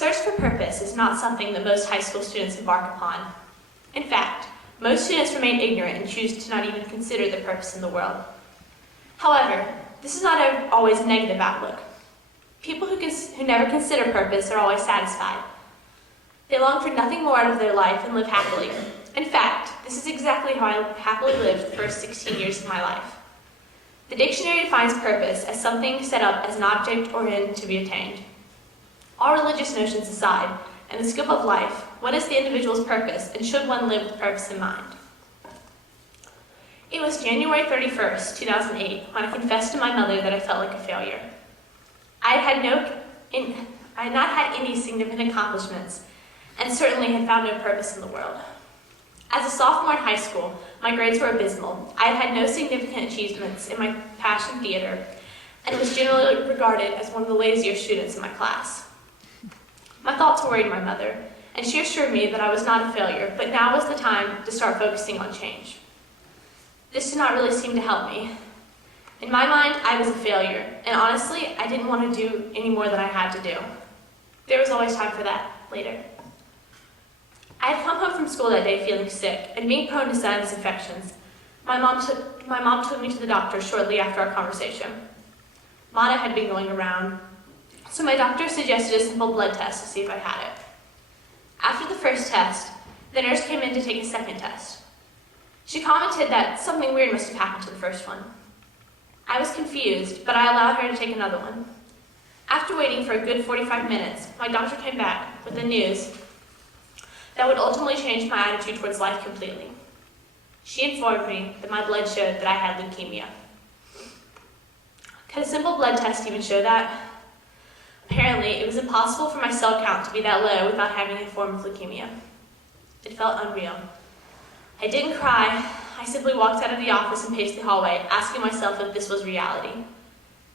search for purpose is not something that most high school students embark upon. In fact, most students remain ignorant and choose to not even consider their purpose in the world. However, this is not always a negative outlook. People who never consider purpose are always satisfied. They long for nothing more out of their life and live happily. In fact, this is exactly how I happily lived the first 16 years of my life. The dictionary defines purpose as something set up as an object or end to be attained. All religious notions aside, in the scope of life, what is the individual's purpose, and should one live with purpose in mind? It was January 31st, 2008, when I confessed to my mother that I felt like a failure. I had not had any significant accomplishments, and certainly had found no purpose in the world. As a sophomore in high school, my grades were abysmal. I had no significant achievements in my passion theater, and was generally regarded as one of the lazier students in my class. My thoughts worried my mother, and she assured me that I was not a failure, but now was the time to start focusing on change. This did not really seem to help me. In my mind, I was a failure, and honestly, I didn't want to do any more than I had to do. There was always time for that later. I had come home from school that day feeling sick and being prone to sinus infections. My mom took me to the doctor shortly after our conversation. Mana had been going around, so my doctor suggested a simple blood test to see if I had it. After the first test, the nurse came in to take a second test. She commented that something weird must have happened to the first one. I was confused, but I allowed her to take another one. After waiting for a good 45 minutes, my doctor came back with the news that would ultimately change my attitude towards life completely. She informed me that my blood showed that I had leukemia. Could a simple blood test even show that? Apparently, it was impossible for my cell count to be that low without having a form of leukemia. It felt unreal. I didn't cry. I simply walked out of the office and paced the hallway, asking myself if this was reality.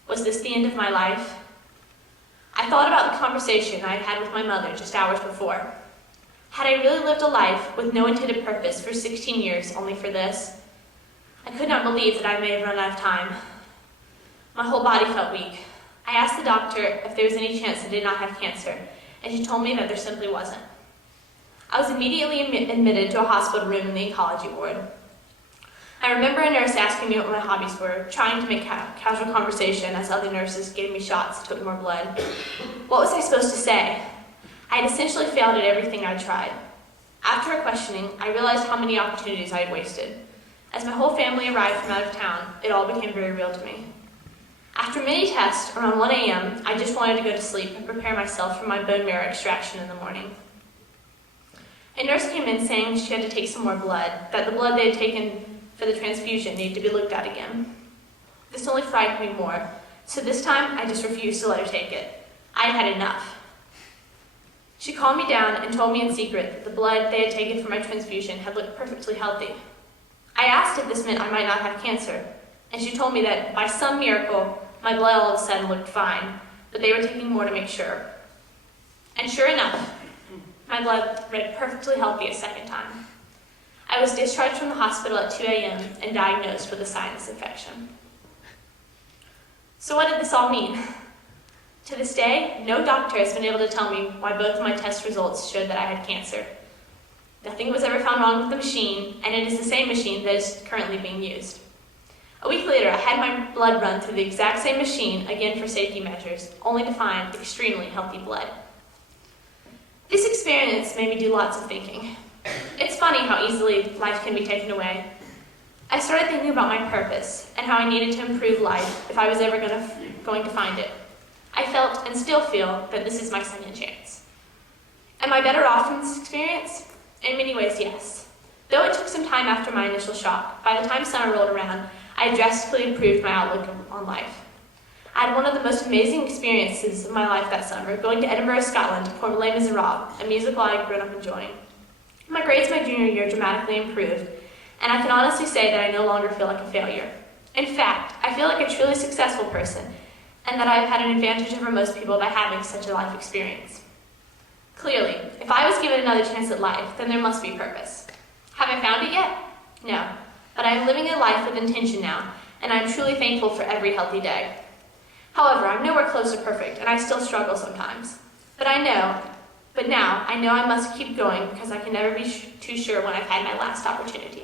Was this the end of my life? I thought about the conversation I had had with my mother just hours before. Had I really lived a life with no intended purpose for 16 years only for this? I could not believe that I may have run out of time. My whole body felt weak. I asked the doctor if there was any chance I did not have cancer, and she told me that there simply wasn't. I was immediately admitted to a hospital room in the oncology ward. I remember a nurse asking me what my hobbies were, trying to make casual conversation as other nurses gave me shots and took more blood. What was I supposed to say? I had essentially failed at everything I tried. After her questioning, I realized how many opportunities I had wasted. As my whole family arrived from out of town, it all became very real to me. After many tests, around 1 a.m., I just wanted to go to sleep and prepare myself for my bone marrow extraction in the morning. A nurse came in saying she had to take some more blood, that the blood they had taken for the transfusion needed to be looked at again. This only frightened me more, so this time I just refused to let her take it. I had had enough. She calmed me down and told me in secret that the blood they had taken for my transfusion had looked perfectly healthy. I asked if this meant I might not have cancer, and she told me that by some miracle, my blood all of a sudden looked fine, but they were taking more to make sure. And sure enough, my blood read perfectly healthy a second time. I was discharged from the hospital at 2 a.m. and diagnosed with a sinus infection. So what did this all mean? To this day, no doctor has been able to tell me why both of my test results showed that I had cancer. Nothing was ever found wrong with the machine, and it is the same machine that is currently being used. A week later, I had my blood run through the exact same machine, again for safety measures, only to find extremely healthy blood. This experience made me do lots of thinking. It's funny how easily life can be taken away. I started thinking about my purpose and how I needed to improve life if I was ever going to find it. I felt and still feel that this is my second chance. Am I better off from this experience? In many ways, yes. Though it took some time after my initial shock, by the time summer rolled around, I had drastically improved my outlook on life. I had one of the most amazing experiences of my life that summer, going to Edinburgh, Scotland to perform Les Miserables, a musical I had grown up enjoying. My grades my junior year dramatically improved, and I can honestly say that I no longer feel like a failure. In fact, I feel like a truly successful person, and that I have had an advantage over most people by having such a life experience. Clearly, if I was given another chance at life, then there must be purpose. Have I found it yet? No, but I am living a life with intention now, and I am truly thankful for every healthy day. However, I'm nowhere close to perfect, and I still struggle sometimes. But I know But now, I know I must keep going because I can never be too sure when I've had my last opportunity.